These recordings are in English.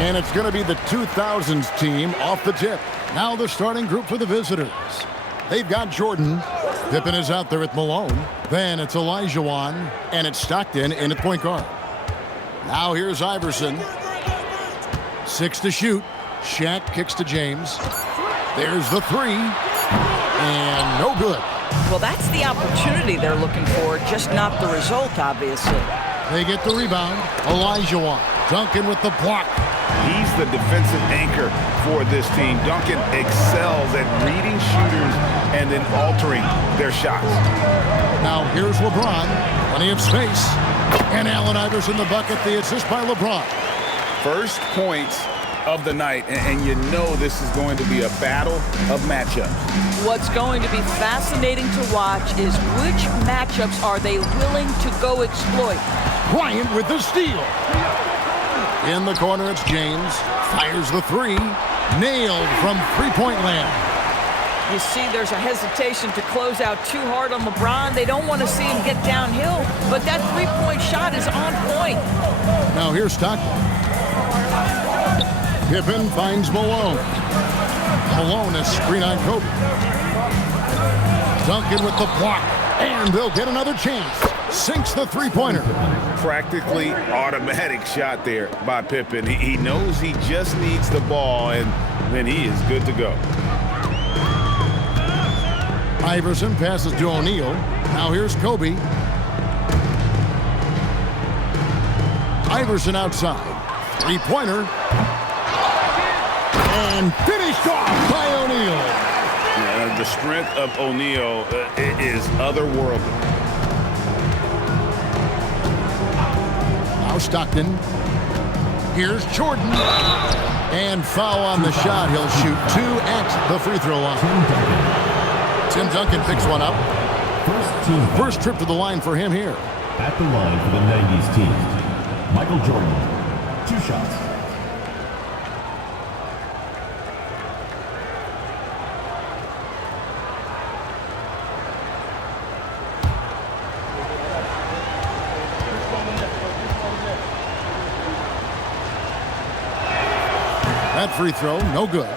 And it's going to be the 2000s team off the tip. Now the starting group for the visitors. They've got Jordan. Pippen is out there at Malone. Then it's Olajuwon. And it's Stockton in at point guard. Now here's Iverson. 6 to shoot. Shaq kicks to James. There's the 3. And no good. Well, that's the opportunity they're looking for, just not the result, obviously. They get the rebound. Olajuwon. Duncan with the block. He's the defensive anchor for this team. Duncan excels at reading shooters and then altering their shots. Now here's LeBron. Plenty of space. And Allen Iverson the bucket. The assist by LeBron. First points of the night, and you know this is going to be a battle of matchups. What's going to be fascinating to watch is which matchups are they willing to go exploit. Bryant with the steal. In the corner, it's James. Fires the 3. Nailed from three-point land. You see there's a hesitation to close out too hard on LeBron. They don't want to see him get downhill, but that three-point shot is on point. Now here's Stockton. Pippen finds Malone. Malone is screen on Kobe. Duncan with the block. And they'll get another chance. Sinks the three-pointer. Practically automatic shot there by Pippen. He knows he just needs the ball, and then he is good to go. Iverson passes to O'Neal. Now here's Kobe. Iverson outside. Three-pointer. And finished off by O'Neal. The strength of O'Neal is otherworldly. Now Stockton. Here's Jordan. And foul on the shot. He'll shoot 2 at the free throw line. Tim Duncan picks one up. First trip to the line for him here. At the line for the 90s team, Michael Jordan. 2 shots. That free throw, no good.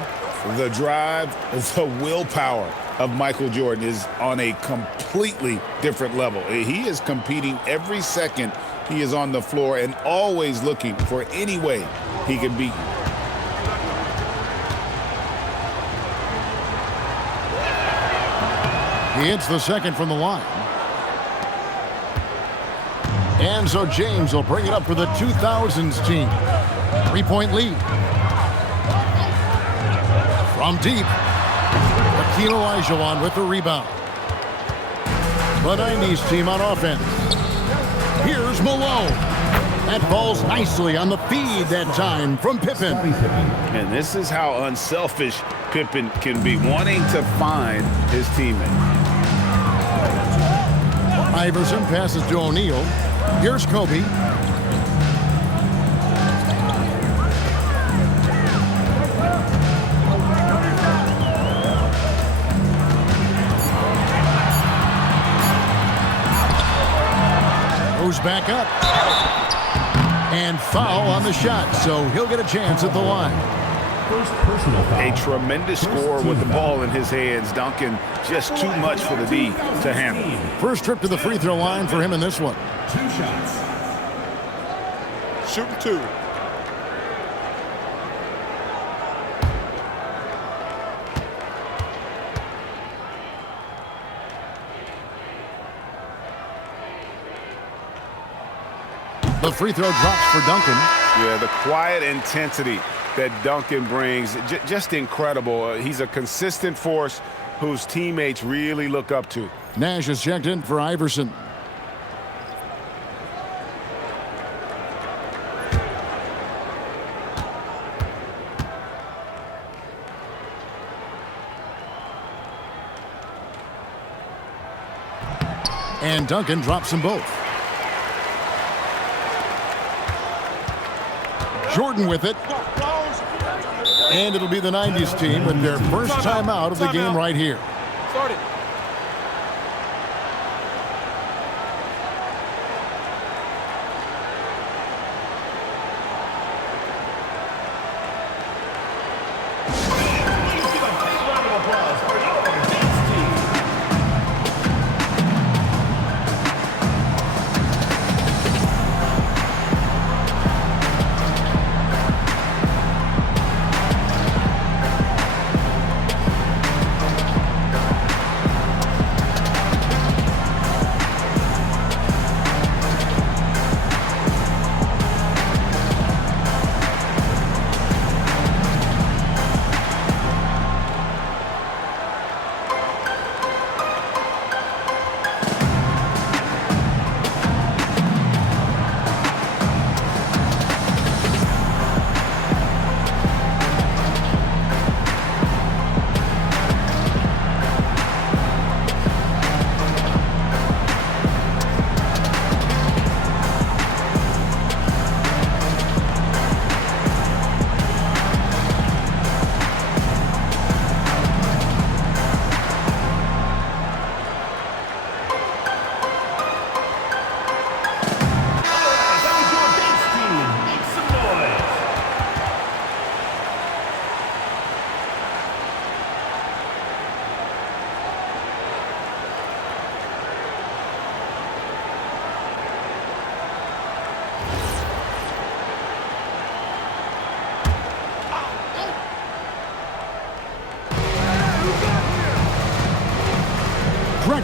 The drive, the willpower of Michael Jordan is on a completely different level. He is competing every second he is on the floor and always looking for any way he can beat you. He hits the second from the line. And so James will bring it up for the 2000s team. 3-point lead. From deep, Hakeem Olajuwon with the rebound. The 90s team on offense. Here's Malone. That falls nicely on the feed that time from Pippen. And this is how unselfish Pippen can be, wanting to find his teammate. Iverson passes to O'Neal. Here's Kobe. Goes back up. And foul on the shot, so he'll get a chance at the line. First personal foul. A tremendous score with the ball in his hands. Duncan just too much for the D to handle. First trip to the free throw line for him in this one. 2 shots. Shooting 2. The free throw drops for Duncan. Yeah, the quiet intensity that Duncan brings, just incredible. He's a consistent force whose teammates really look up to. Nash is checked in for Iverson. And Duncan drops them both. Jordan with it. And it'll be the 90s team with their first time out of the game right here. Start it.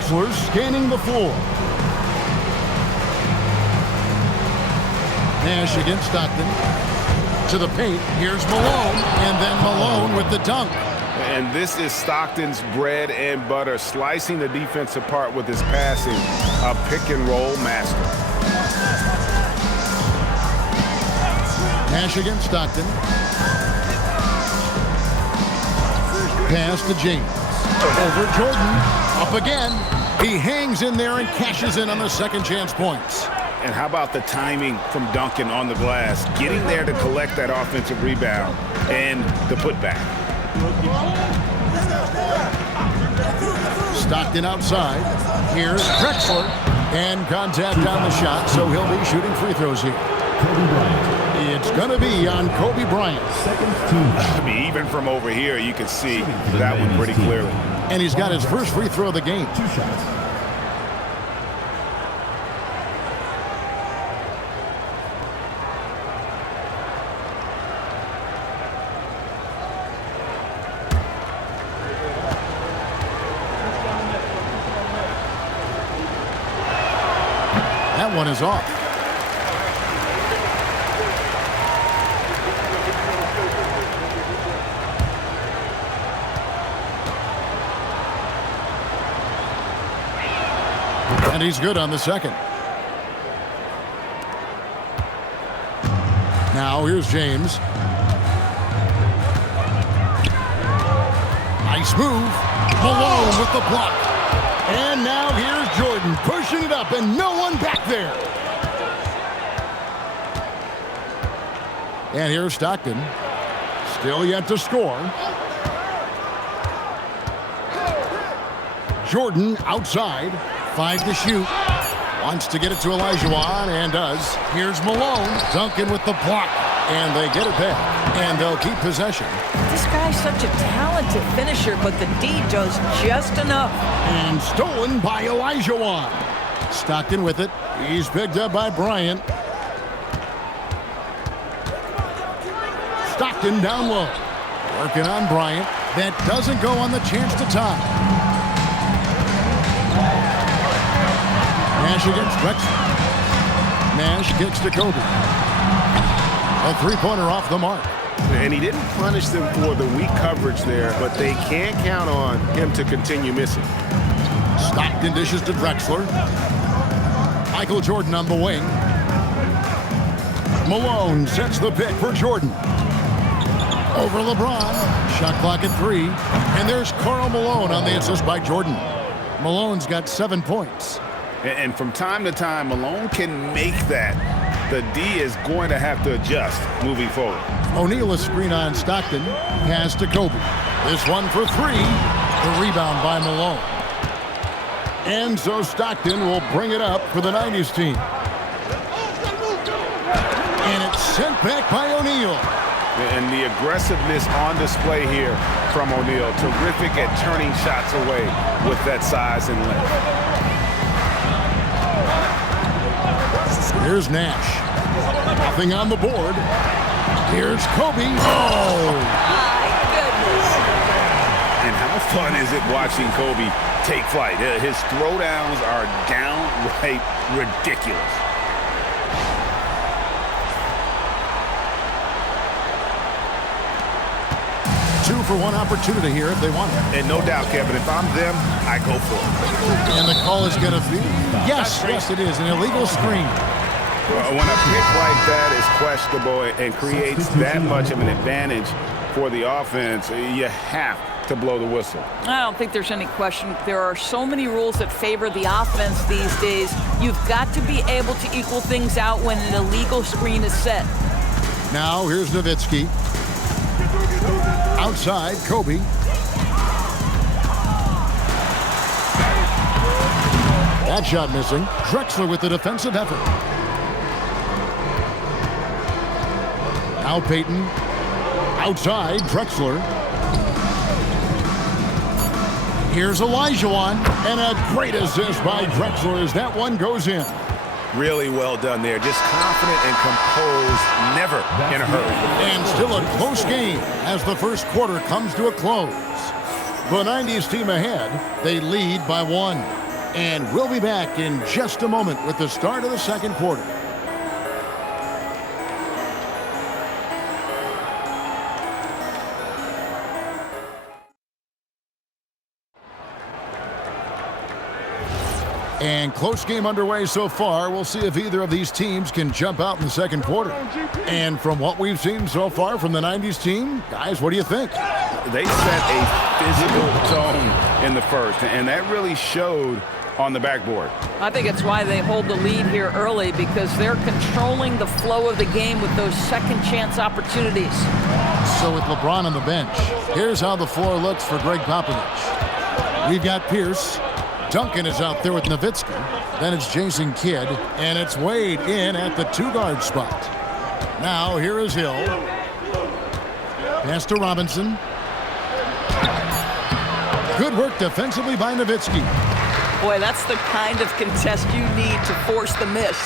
Drexler scanning the floor. Nash against Stockton. To the paint. Here's Malone. And then Malone with the dunk. And this is Stockton's bread and butter, slicing the defense apart with his passing, a pick-and-roll master. Nash against Stockton. Pass to James. Over Jordan. Up again. He hangs in there and cashes in on the second chance points. And how about the timing from Duncan on the glass, getting there to collect that offensive rebound and the putback. Stockton outside. Here's Drexler. And contact on the shot, so he'll be shooting free throws here. It's going to be on Kobe Bryant. I mean, even from over here, you can see that one pretty clearly. And he's got his first free throw of the game. 2 shots. That one is off. And he's good on the second. Now here's James. Nice move. Malone with the block. And now here's Jordan pushing it up and no one back there. And here's Stockton. Still yet to score. Jordan outside. 5 to shoot. Wants to get it to Olajuwon and does. Here's Malone. Duncan with the block. And they get it back. And they'll keep possession. This guy's such a talented finisher, but the D does just enough. And stolen by Olajuwon. Stockton with it. He's picked up by Bryant. Stockton down low. Working on Bryant. That doesn't go on the chance to tie. Nash against Drexler. Nash kicks to Kobe. A three-pointer off the mark. And he didn't punish them for the weak coverage there, but they can't count on him to continue missing. Stockton dishes to Drexler. Michael Jordan on the wing. Malone sets the pick for Jordan. Over LeBron. Shot clock at 3. And there's Karl Malone on the assist by Jordan. Malone's got 7 points. And from time to time, Malone can make that. The D is going to have to adjust moving forward. O'Neal a screen on Stockton. Pass to Kobe. This one for 3. The rebound by Malone. And so Stockton will bring it up for the 90s team. And it's sent back by O'Neal. And the aggressiveness on display here from O'Neal. Terrific at turning shots away with that size and length. Here's Nash. Nothing on the board. Here's Kobe. Oh! My goodness. And how fun is it watching Kobe take flight? His throwdowns are downright ridiculous. Two for one opportunity here if they want it. And no doubt, Kevin, if I'm them, I go for it. And the call is going to be, yes, it is, an illegal screen. When a pick like that is questionable and creates that much of an advantage for the offense, you have to blow the whistle. I don't think there's any question. There are so many rules that favor the offense these days. You've got to be able to equal things out when an illegal screen is set. Now here's Nowitzki. Outside, Kobe. That shot missing. Drexler with the defensive effort. Now Payton. Outside, Drexler. Here's Olajuwon. And a great assist by Drexler as that one goes in. Really well done there. Just confident and composed, never in a hurry. And still a close game as the first quarter comes to a close. The 90s team ahead. They lead by 1. And we'll be back in just a moment with the start of the second quarter. And close game underway so far. We'll see if either of these teams can jump out in the second quarter. And from what we've seen so far from the 90s team, guys, what do you think? They set a physical tone in the first, and that really showed on the backboard. I think it's why they hold the lead here early, because they're controlling the flow of the game with those second chance opportunities. So with LeBron on the bench, here's how the floor looks for Greg Popovich. We've got Pierce. Duncan is out there with Nowitzki. Then it's Jason Kidd, and it's Wade in at the two-guard spot. Now here is Hill. Pass to Robinson. Good work defensively by Nowitzki. Boy, that's the kind of contest you need to force the miss.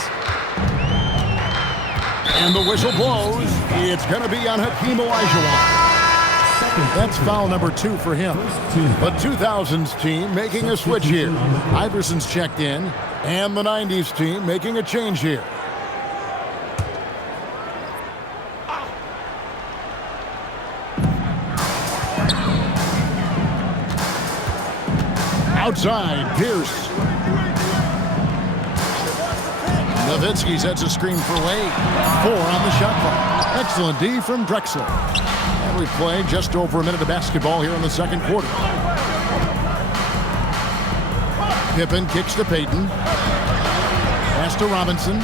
And the whistle blows. It's going to be on Hakeem Olajuwon. That's foul number 2 for him. The 2000s team making a switch here. Iverson's checked in, and the 90s team making a change here. Outside, Pierce. Nowitzki sets a screen for Wade. 4 on the shot clock. Excellent D from Drexler. And we play just over a minute of basketball here in the second quarter. Pippen kicks to Payton. Pass to Robinson.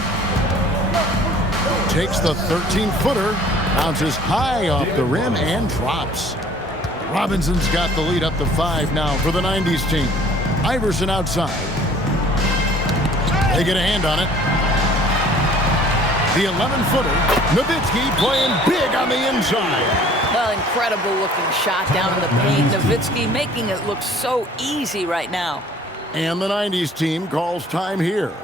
Takes the 13-footer. Bounces high off the rim and drops. Robinson's got the lead up to 5 now for the 90s team. Iverson outside. They get a hand on it. The 11-footer. Nowitzki playing big on the inside. Well, incredible looking shot down in the paint. Nowitzki making it look so easy right now. And the 90s team calls time here.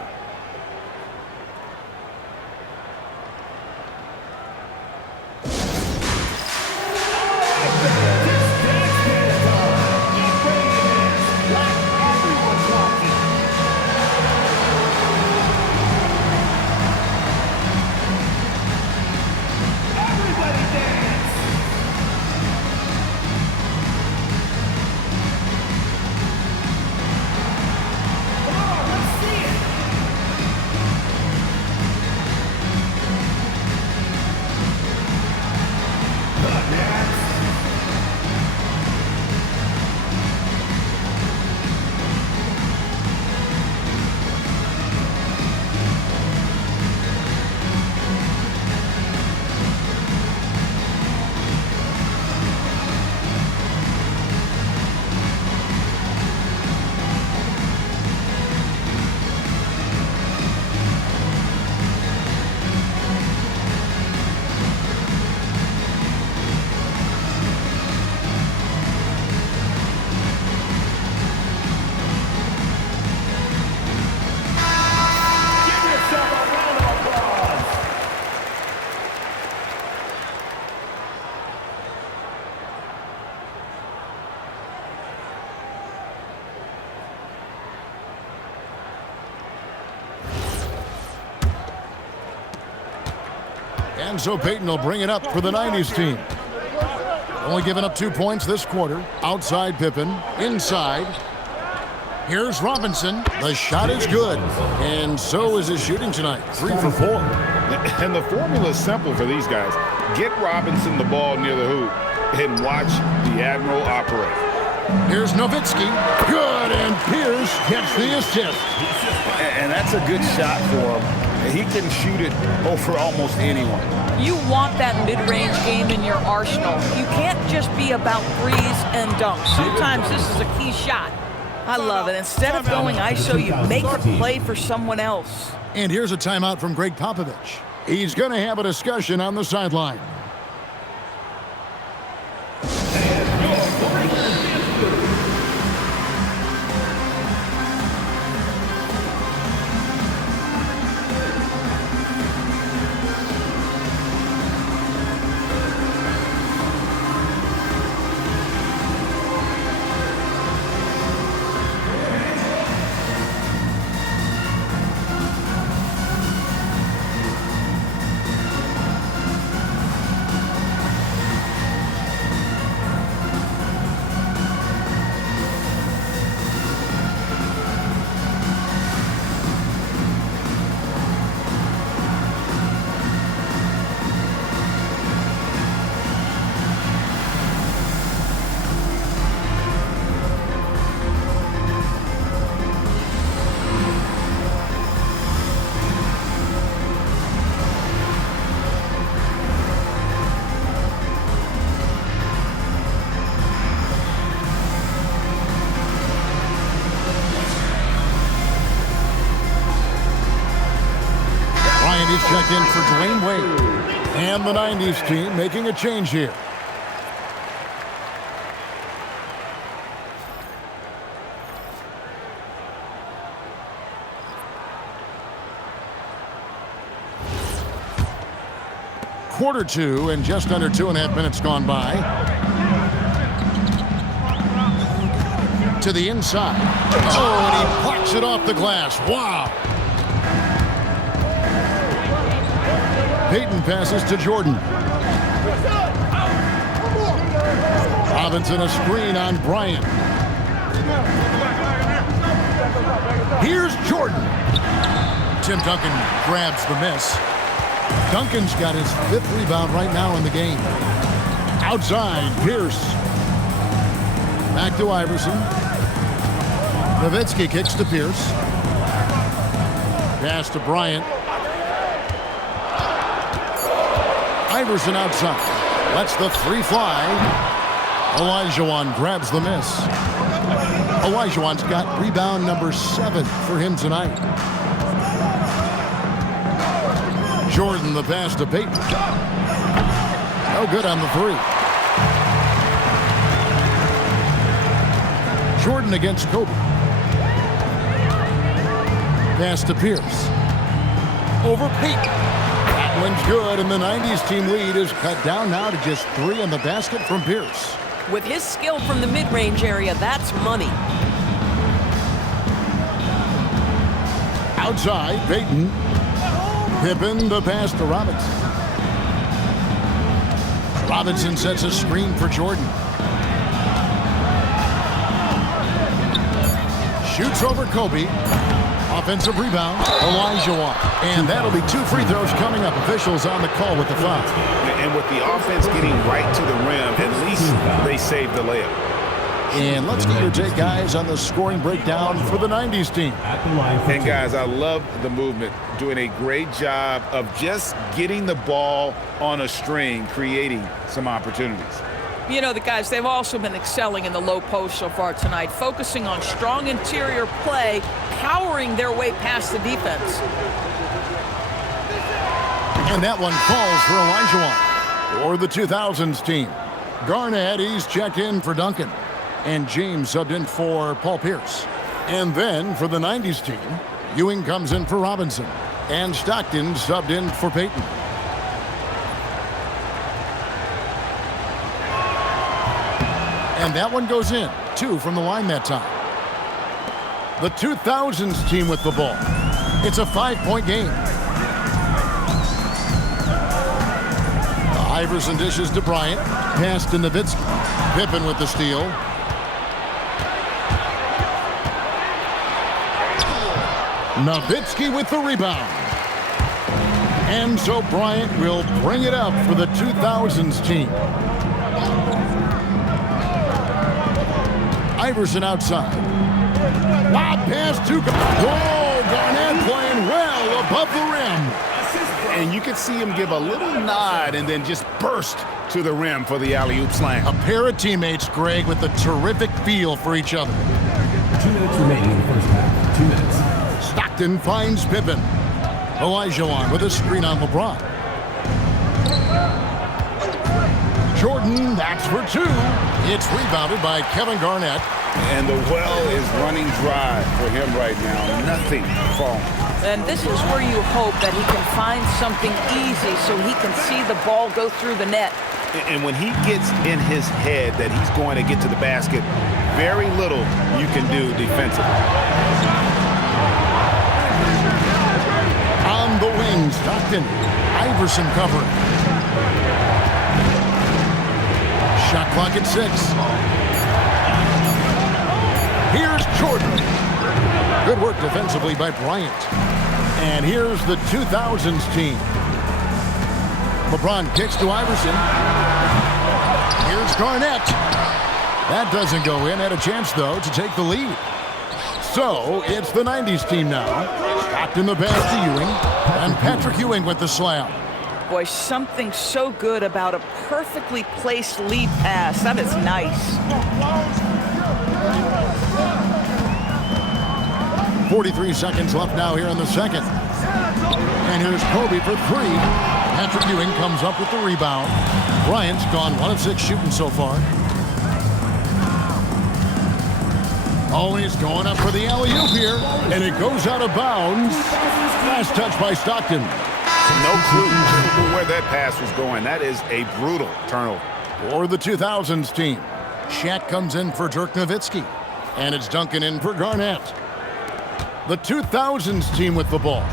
And so Payton will bring it up for the 90s team. Only giving up 2 points this quarter. Outside Pippen. Inside. Here's Robinson. The shot is good. And so is his shooting tonight. 3 for 4. And the formula is simple for these guys. Get Robinson the ball near the hoop and watch the Admiral operate. Here's Nowitzki. Good. And Pierce gets the assist. And that's a good shot for him. He can shoot it over almost anyone. You want that mid-range game in your arsenal. You can't just be about threes and dunks. Sometimes this is a key shot. I love it. Instead of going ISO, you make a play for someone else. And here's a timeout from Greg Popovich. He's going to have a discussion on the sideline. And the 90s team making a change here. Quarter two and just under 2.5 minutes gone by. To the inside. Oh, and he blocks it off the glass. Wow. Payton passes to Jordan. Robinson a screen on Bryant. Here's Jordan. Tim Duncan grabs the miss. Duncan's got his 5th rebound right now in the game. Outside, Pierce. Back to Iverson. Nowitzki kicks to Pierce. Pass to Bryant. Iverson outside. Lets the 3 fly. Olajuwon grabs the miss. Olajuwon's got rebound number 7 for him tonight. Jordan the pass to Payton. No good on the 3. Jordan against Kobe. Pass to Pierce. Over Payton. That one's good, and the 90s team lead is cut down now to just 3 in the basket from Pierce. With his skill from the mid-range area, that's money. Outside, Payton. Pippen the pass to Robinson. Robinson sets a screen for Jordan. Shoots over Kobe. Offensive rebound, Olajuwon. And that'll be 2 free throws coming up. Officials on the call with the foul. And with the offense getting right to the rim, at least they saved the layup. And let's get your take, guys, on the scoring breakdown for the 90s team. And, guys, I love the movement. Doing a great job of just getting the ball on a string, creating some opportunities. You know, the guys, they've also been excelling in the low post so far tonight, focusing on strong interior play, powering their way past the defense. And that one falls for Olajuwon. For the 2000s team, Garnett, he's checked in for Duncan. And James subbed in for Paul Pierce. And then for the 90s team, Ewing comes in for Robinson. And Stockton subbed in for Payton. And that one goes in. 2 from the line that time. The 2000s team with the ball. It's a 5-point game. Iverson dishes to Bryant. Pass to Nowitzki. Pippen with the steal. Nowitzki with the rebound. And so Bryant will bring it up for the 2000s team. Iverson outside. Lob pass to Garnett playing well above the rim. And you can see him give a little nod and then just burst to the rim for the alley-oop slam. A pair of teammates, Greg, with a terrific feel for each other. 2 minutes remaining in the first half. 2 minutes. Stockton finds Pippen. Olajuwon with a screen on LeBron. Jordan, that's for 2. It's rebounded by Kevin Garnett. And the well is running dry for him right now. Nothing falling. And this is where you hope that he can find something easy so he can see the ball go through the net. And when he gets in his head that he's going to get to the basket, very little you can do defensively. On the wing, Stockton. Iverson covering. Shot clock at 6. Here's Jordan. Good work defensively by Bryant. And here's the 2000s team. LeBron kicks to Iverson. Here's Garnett. That doesn't go in. Had a chance, though, to take the lead. So it's the 90s team now. Stockton the pass to Ewing. And Patrick Ewing with the slam. Boy, something so good about a perfectly placed lead pass. That is nice. 43 seconds left now here in the second. And here's Kobe for 3. Patrick Ewing comes up with the rebound. Bryant's gone 1 of 6 shooting so far. Oh, he's going up for the alley-oop here, and it goes out of bounds. Last touch by Stockton. No clue where that pass was going. That is a brutal turnover. For the 2000s team, Shaq comes in for Dirk Nowitzki, and it's Duncan in for Garnett. The 2000s team with the ball.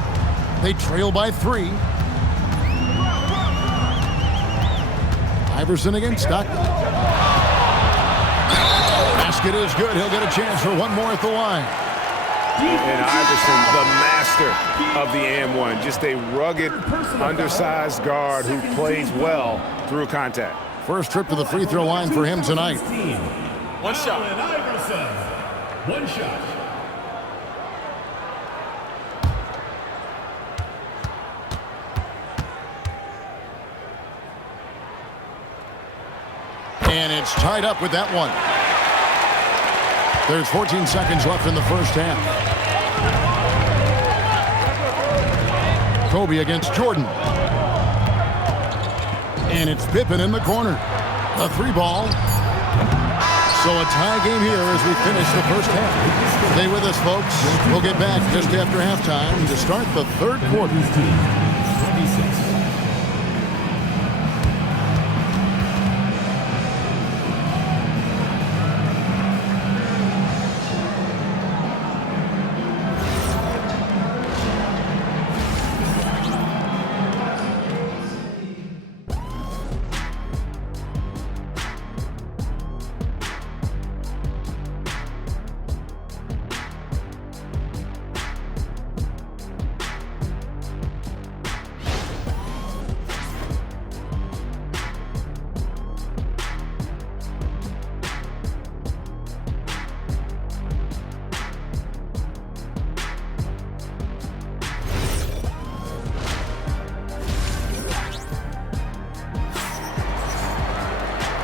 They trail by 3. Iverson against Stockton. Basket is good. He'll get a chance for one more at the line. And Iverson, the master of the and-one. Just a rugged, undersized guard who plays well through contact. First trip to the free throw line for him tonight. One shot. Iverson. One shot. And it's tied up with that one. There's 14 seconds left in the first half. Kobe against Jordan. And it's Pippen in the corner. A 3-ball. So a tie game here as we finish the first half. Stay with us, folks. We'll get back just after halftime to start the third quarter. 26.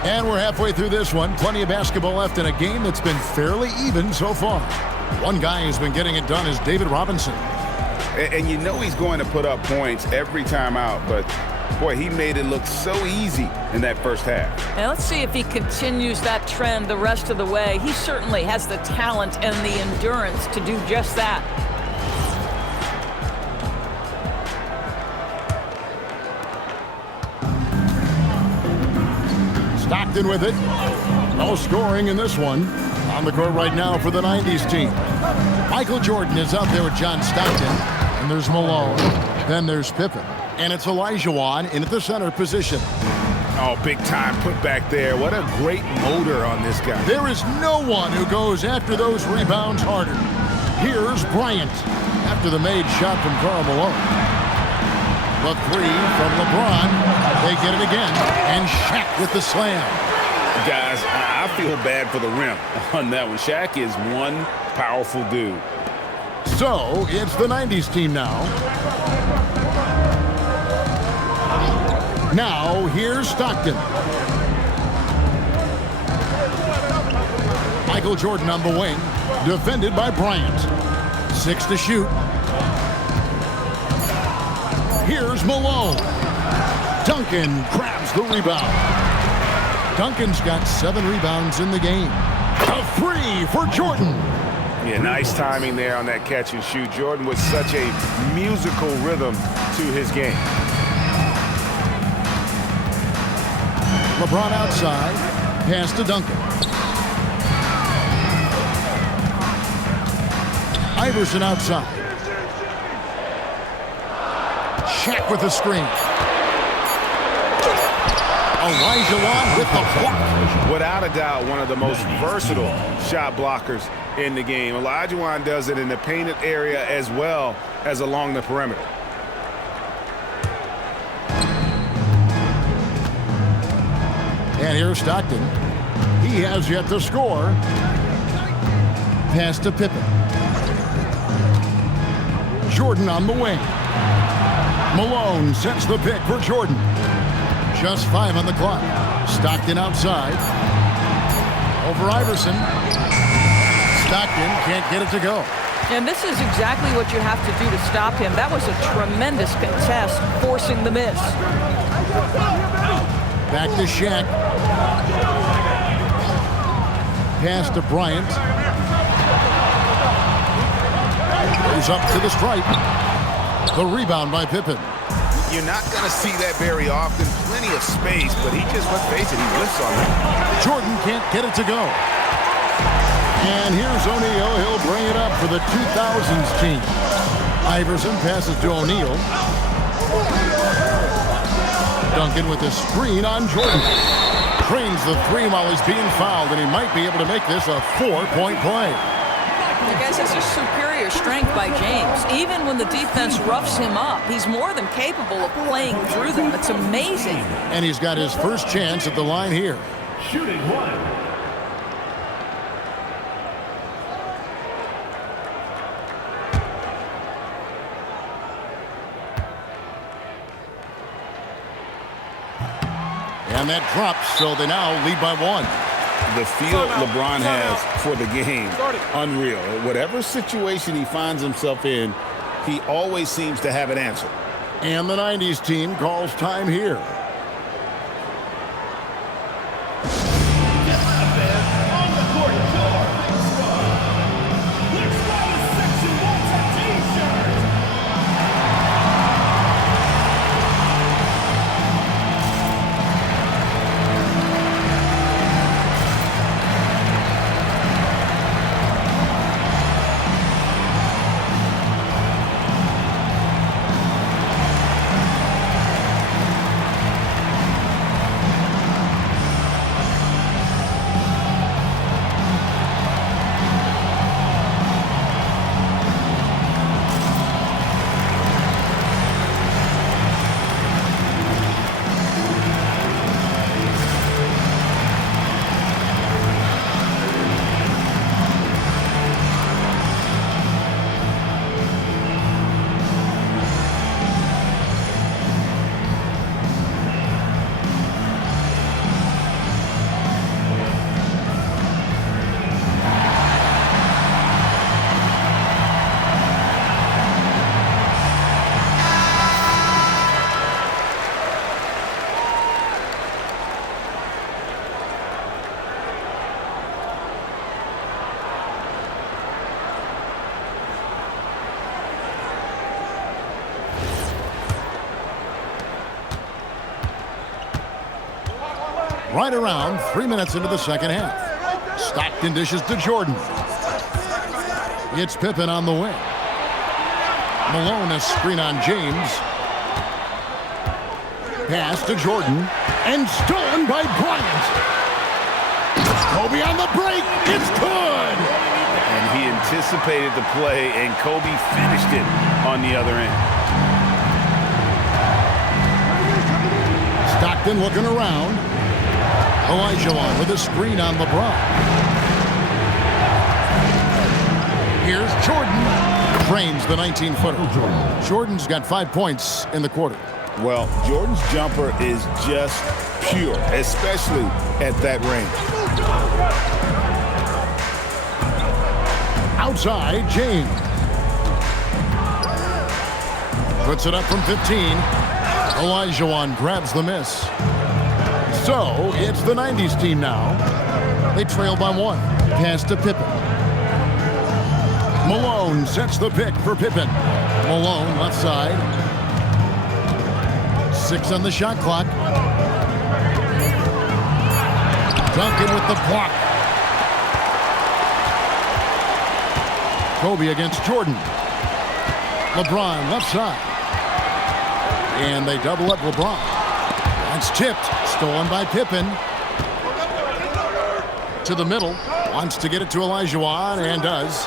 And we're halfway through this one. Plenty of basketball left in a game that's been fairly even so far. One guy who's been getting it done is David Robinson. And you know he's going to put up points every time out, but boy, he made it look so easy in that first half. And let's see if he continues that trend the rest of the way. He certainly has the talent and the endurance to do just that. Stockton with it. No scoring in this one. On the court right now for the 90s team. Michael Jordan is out there with John Stockton. And there's Malone. Then there's Pippen. And it's Olajuwon in at the center position. Oh, big time put back there. What a great motor on this guy. There is no one who goes after those rebounds harder. Here's Bryant after the made shot from Karl Malone. The 3 from LeBron. They get it again. And Shaq with the slam. Guys, I feel bad for the rim on that one. Shaq is one powerful dude. So it's the 90s team now. Now here's Stockton. Michael Jordan on the wing. Defended by Bryant. 6 to shoot. Here's Malone. Duncan grabs the rebound. Duncan's got 7 rebounds in the game. A 3 for Jordan. Yeah, nice timing there on that catch and shoot. Jordan with such a musical rhythm to his game. LeBron outside. Pass to Duncan. Iverson outside. Shaq with the screen. Olajuwon with the block. Without a doubt, one of the most versatile shot blockers in the game. Olajuwon does it in the painted area as well as along the perimeter. And here's Stockton. He has yet to score. Pass to Pippen. Jordan on the wing. Malone sets the pick for Jordan. Just 5 on the clock. Stockton outside. Over Iverson. Stockton can't get it to go. And this is exactly what you have to do to stop him. That was a tremendous contest, forcing the miss. Back to Shaq. Pass to Bryant. Goes up to the stripe. The rebound by Pippen. You're not going to see that very often. Plenty of space, but he just, let's face it, he lifts on it. Jordan can't get it to go. And here's O'Neal. He'll bring it up for the 2000s team. Iverson passes to O'Neal. Duncan with a screen on Jordan. Drains the three while he's being fouled, and he might be able to make this a 4-point play. Guys, this is superior strength by James. Even when the defense roughs him up, he's more than capable of playing through them. It's amazing. And he's got his first chance at the line here. Shooting one. And that drops, so they now lead by 1. The feel LeBron has for the game, unreal. Whatever situation he finds himself in, he always seems to have an answer. And the 90s team calls time here. Right around 3 minutes into the second half. Stockton dishes to Jordan. It's Pippen on the wing. Malone a screen on James. Pass to Jordan. And stolen by Bryant. Kobe on the break. It's good. And he anticipated the play, and Kobe finished it on the other end. Stockton looking around. Olajuwon with a screen on LeBron. Here's Jordan. Drains the 19-footer. Jordan's got 5 points in the quarter. Well, Jordan's jumper is just pure, especially at that range. Outside, James. Puts it up from 15. Olajuwon grabs the miss. So, it's the 90s team now. They trail by 1. Pass to Pippen. Malone sets the pick for Pippen. Malone left side. 6 on the shot clock. Duncan with the block. Kobe against Jordan. LeBron left side. And they double up LeBron. That's tipped. Stolen by Pippen. To the middle. Wants to get it to Olajuwon and does.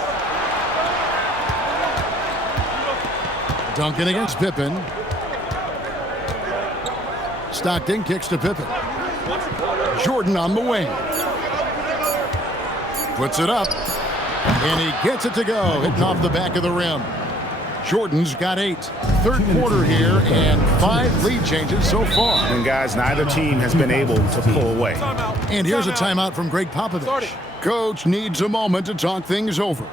Duncan against Pippen. Stockton kicks to Pippen. Jordan on the wing. Puts it up. And he gets it to go. Hitting off the back of the rim. Jordan's got 8. Third quarter here and 5 lead changes so far. And guys, neither team has been able to pull away. And here's a timeout from Greg Popovich. Coach needs a moment to talk things over.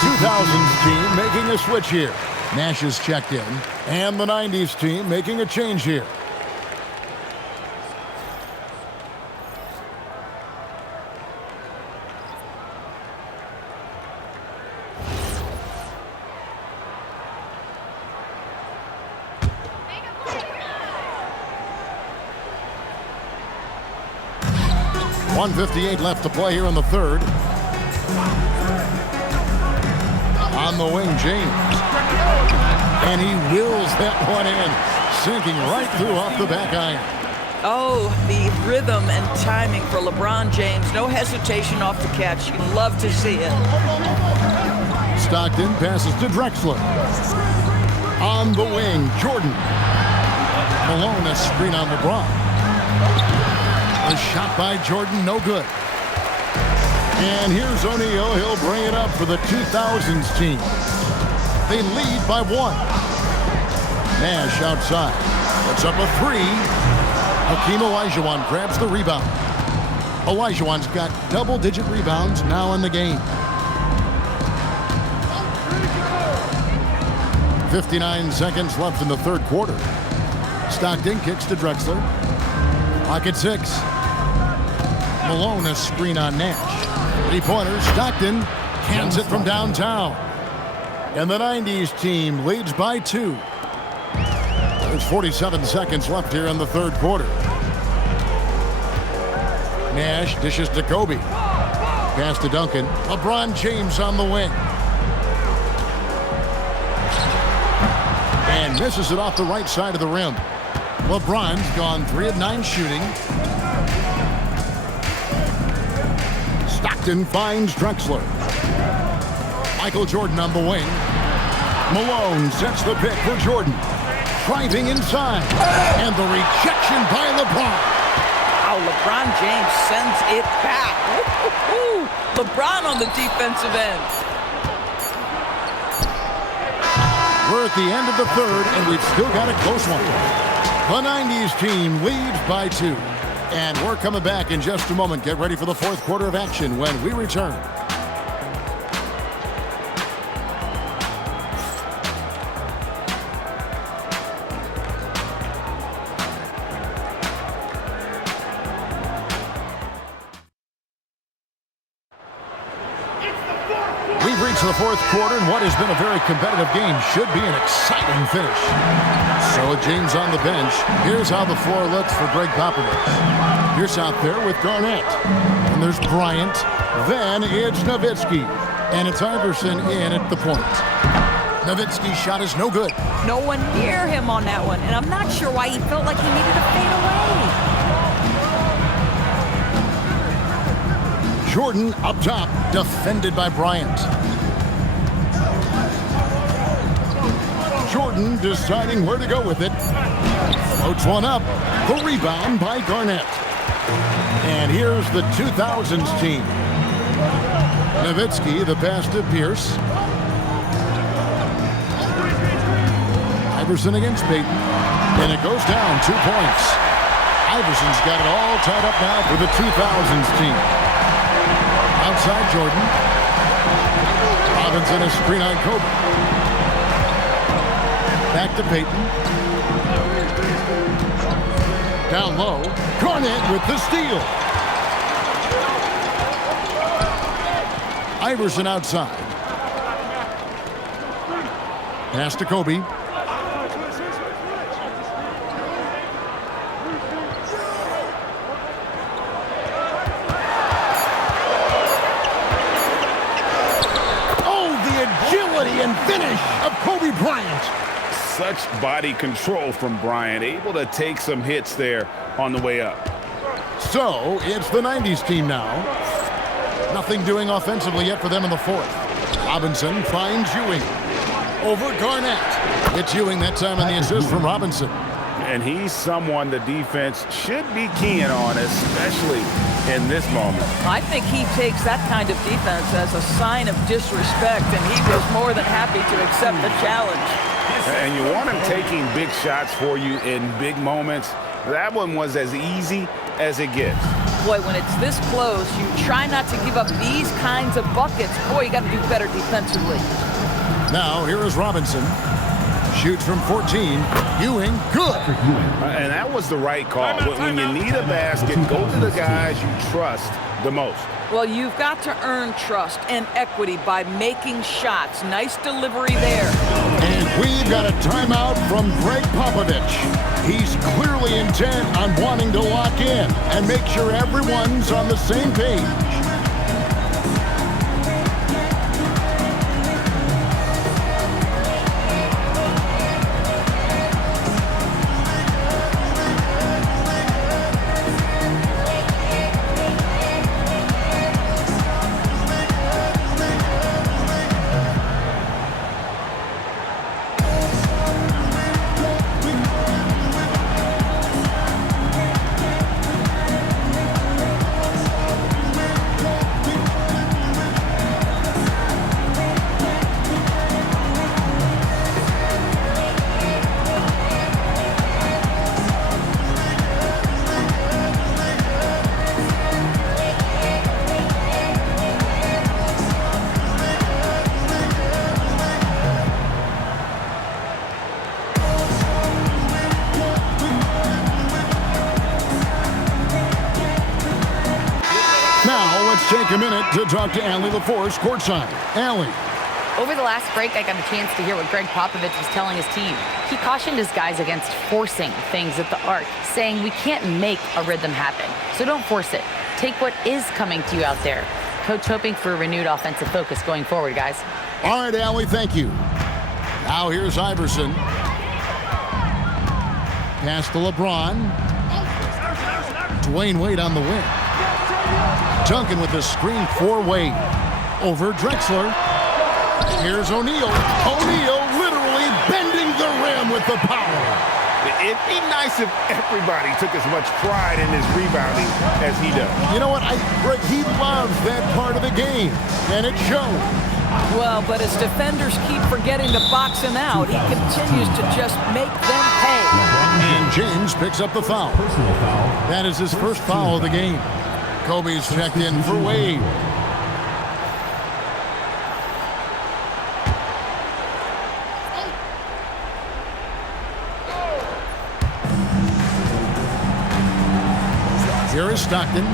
2000s team making a switch here. Nash is checked in, and the 90s team making a change here. .158 left to play here in the third. On the wing, James. And he wills that one in, sinking right through off the back iron. Oh, the rhythm and timing for LeBron James. No hesitation off the catch. You love to see it. Stockton passes to Drexler. On the wing, Jordan. Malone, a screen on LeBron. A shot by Jordan, no good. And here's O'Neal. He'll bring it up for the 2000s team. They lead by 1. Nash outside. Puts up a 3. Hakeem Olajuwon grabs the rebound. Olajuwon's got double-digit rebounds now in the game. 59 seconds left in the third quarter. Stockton kicks to Drexler. Clock at 6. Malone, a screen on Nash. 3-pointer. Stockton cans it from downtown. And the 90s team leads by 2. There's 47 seconds left here in the third quarter. Nash dishes to Kobe. Pass to Duncan. LeBron James on the wing. And misses it off the right side of the rim. LeBron's gone 3 of 9 shooting. Stockton finds Drexler. Michael Jordan on the wing. Malone sets the pick for Jordan. Driving inside. And the rejection by LeBron. Oh, LeBron James sends it back. Woo-hoo-hoo. LeBron on the defensive end. We're at the end of the third, and we've still got a close one. The 90s team leads by 2. And we're coming back in just a moment. Get ready for the fourth quarter of action when we return. We've reached the fourth quarter, and what has been a very competitive game should be an exciting finish. So with James on the bench, here's how the floor looks for Greg Popovich. Here's out there with Garnett. And there's Bryant. Then it's Nowitzki. And it's Iverson in at the point. Nowitzki's shot is no good. No one near him on that one. And I'm not sure why he felt like he needed to fade away. Jordan up top, defended by Bryant. Jordan deciding where to go with it. Floats one up. The rebound by Garnett. And here's the 2000s team. Nowitzki, the pass to Pierce. Iverson against Payton. And it goes down 2 points. Iverson's got it all tied up now for the 2000s team. Outside Jordan. Robinson a screen on Kobe. Back to Payton. Down low. Garnett with the steal. Iverson outside. Pass to Kobe. Oh, the agility and finish of Kobe Bryant. Such body control from Bryant, able to take some hits there on the way up. So it's the 90s team now. Nothing doing offensively yet for them in the fourth. Robinson finds Ewing. Over Garnett. It's Ewing that time on the assist from Robinson. And he's someone the defense should be keying on, especially in this moment. I think he takes that kind of defense as a sign of disrespect, and he was more than happy to accept the challenge. And you want him taking big shots for you in big moments. That one was as easy as it gets. Boy, when it's this close, you try not to give up these kinds of buckets. Boy, you got to do better defensively. Now, here is Robinson. Shoots from 14. Ewing, good. And that was the right call. When you need a basket, go to the guys you trust the most. Well, you've got to earn trust and equity by making shots. Nice delivery there. And we've got a timeout from Greg Popovich. He's clearly intent on wanting to lock in and make sure everyone's on the same page. Take a minute to talk to Allie LaForce courtside. Allie. Over the last break, I got a chance to hear what Greg Popovich was telling his team. He cautioned his guys against forcing things at the arc, saying we can't make a rhythm happen, so don't force it. Take what is coming to you out there. Coach hoping for a renewed offensive focus going forward, guys. All right, Allie, thank you. Now here's Iverson. Pass to LeBron. Dwayne Wade on the wing. Duncan with the screen for Wade. Over Drexler. Here's O'Neal. O'Neal literally bending the rim with the power. It'd be nice if everybody took as much pride in his rebounding as he does. You know what? Greg, he loves that part of the game, and it shows. Well, but as defenders keep forgetting to box him out, he continues to just make them pay. And James picks up the foul. That is his first foul of the game. Kobe's checked in for Wade. Here is Stockton.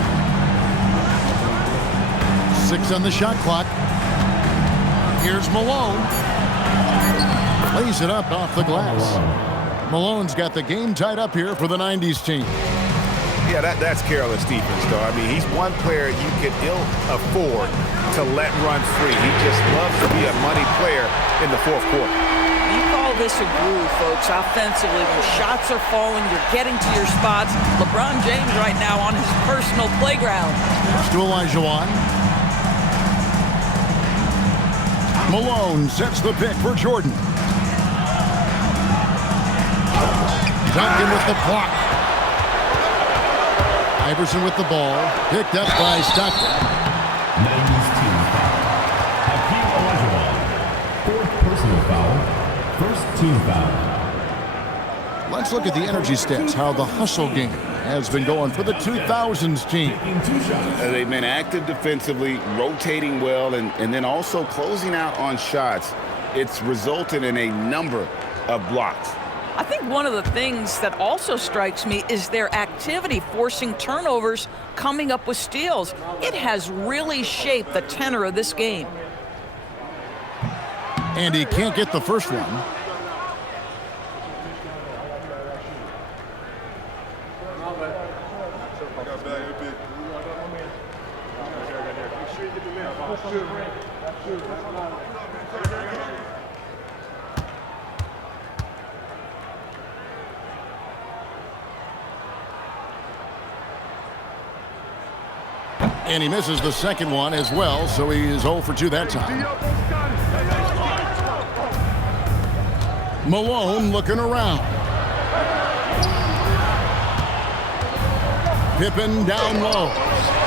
6 on the shot clock. Here's Malone. Lays it up off the glass. Malone's got the game tied up here for the 90s team. Yeah, that's careless defense, though. I mean, he's one player you can ill afford to let run free. He just loves to be a money player in the fourth quarter. You call this a groove, folks, offensively. When shots are falling, you're getting to your spots. LeBron James right now on his personal playground. To Olajuwon. Malone sets the pick for Jordan. Duncan with the block. Iverson with the ball, picked up by Stockton. 90s team foul. Hakeem Olajuwon. Fourth personal foul. First team foul. Let's look at the energy stats, how the hustle game has been going for the 2000s team. They've been active defensively, rotating well, and then also closing out on shots. It's resulted in a number of blocks. I think one of the things that also strikes me is their activity forcing turnovers, coming up with steals. It has really shaped the tenor of this game. And he can't get the first one. And he misses the second one as well, so he is 0 for 2 that time. Malone looking around. Pippen down low.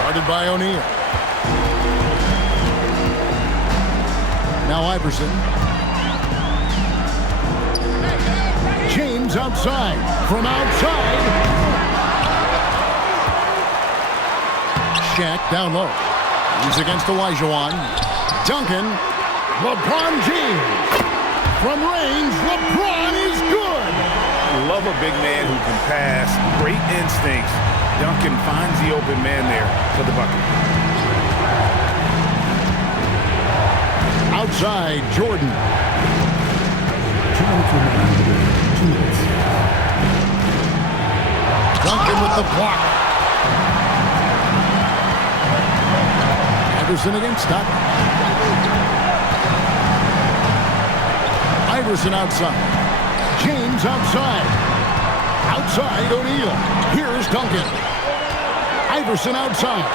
Guarded by O'Neal. Now Iverson. James outside. From outside. Shaq down low. He's against Olajuwon. Duncan. LeBron James. From range, LeBron is good. Love a big man who can pass. Great instincts. Duncan finds the open man there for the bucket. Outside, Jordan. 2 minutes remaining. 2 minutes. Duncan with the block. Iverson against Stockton. Iverson outside. James outside. Outside, O'Neal. Here's Duncan. Iverson outside.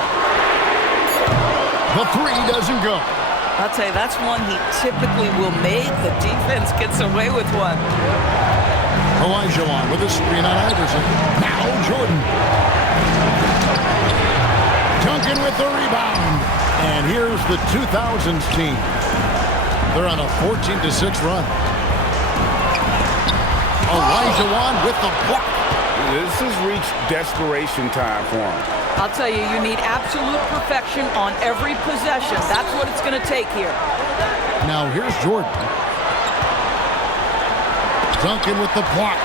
The three doesn't go. I'll tell you, that's one he typically will make. The defense gets away with one. Olajuwon with a screen on Iverson. Now Jordan. Duncan with the rebound. And here's the 2000s team. They're on a 14-6 run. Olajuwon with the block. This has reached desperation time for him. I'll tell you, you need absolute perfection on every possession. That's what it's going to take here. Now here's Jordan. Duncan with the block.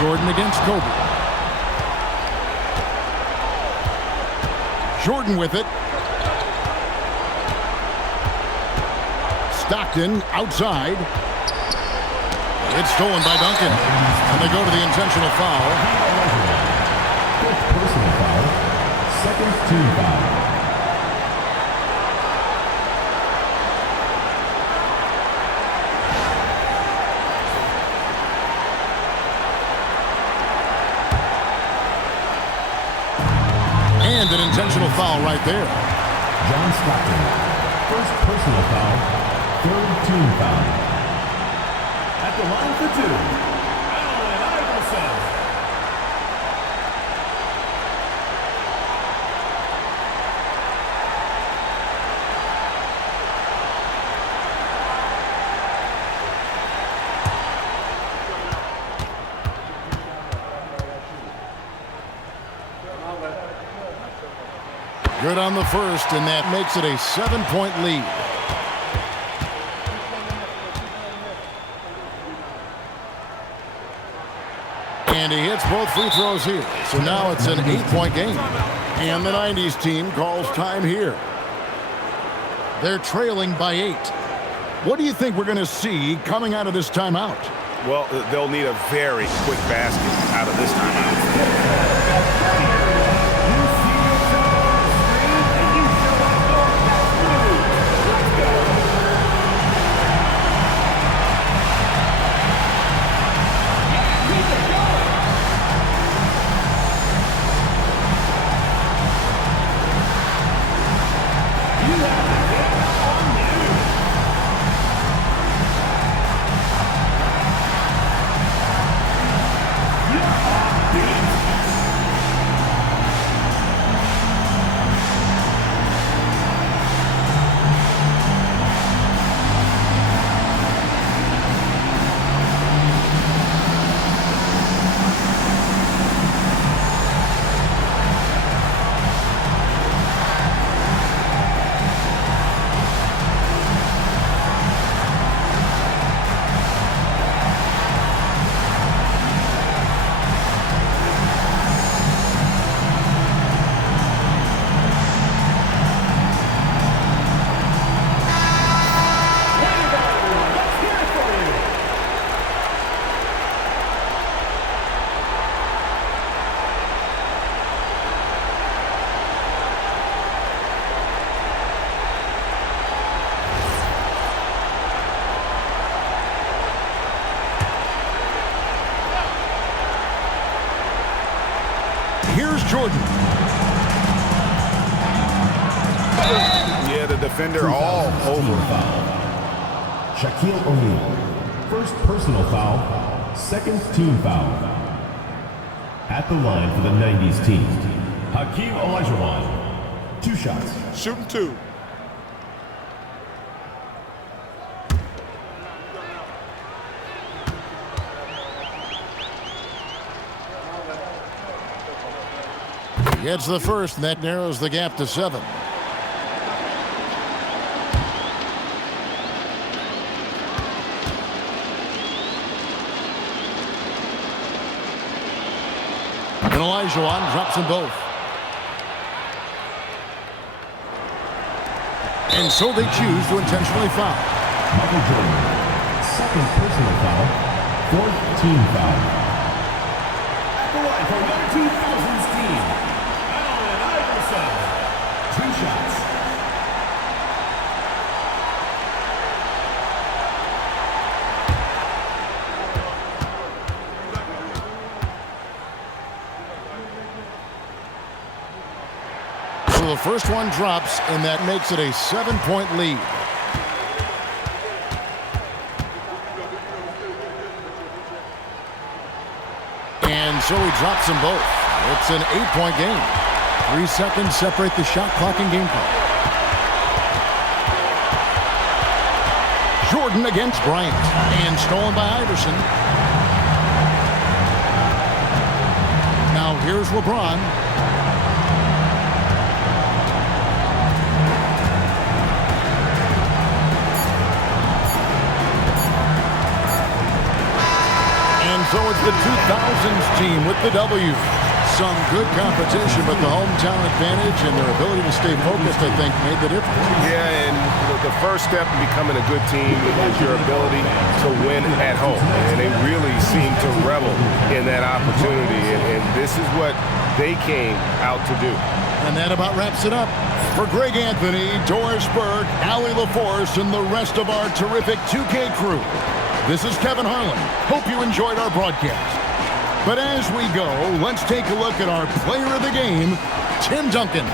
Jordan against Kobe. Jordan with it. Stockton outside. It's stolen by Duncan. And they go to the intentional foul. First personal foul. Second team foul. And an intentional foul right there. John Stockton. First personal foul. Third team foul. At the line for 2. Allen Iverson. Good on the first, and that makes it a 7-point lead. And he hits both free throws here. So now it's an 8-point game. And the 90s team calls time here. They're trailing by 8. What do you think we're going to see coming out of this timeout? Well, they'll need a very quick basket out of this timeout. Here's Jordan. Yeah, the defender all over. Foul. Shaquille O'Neal. First personal foul. Second team foul. At the line for the 90s team, Hakeem Olajuwon. 2 shots. Shooting 2. gets the first, and that narrows the gap to 7. And Olajuwon drops them both. And so they choose to intentionally foul. Michael Jordan, second personal foul, fourth team foul. At the line for another 2000s team, Allen Iverson. 2 shots. So the first one drops, and that makes it a 7-point lead. And so he drops them both. It's an 8-point game. 3 seconds separate the shot clock and game clock. Jordan against Bryant, and stolen by Iverson. Now here's LeBron. So it's the 2000s team with the W. Some good competition, but the hometown advantage and their ability to stay focused, I think, made the difference. Yeah, and the first step in becoming a good team is your ability to win at home. And they really seem to revel in that opportunity. And this is what they came out to do. And that about wraps it up. For Greg Anthony, Doris Burke, Allie LaForce, and the rest of our terrific 2K crew, this is Kevin Harlan. Hope you enjoyed our broadcast. But as we go, let's take a look at our player of the game, Tim Duncan.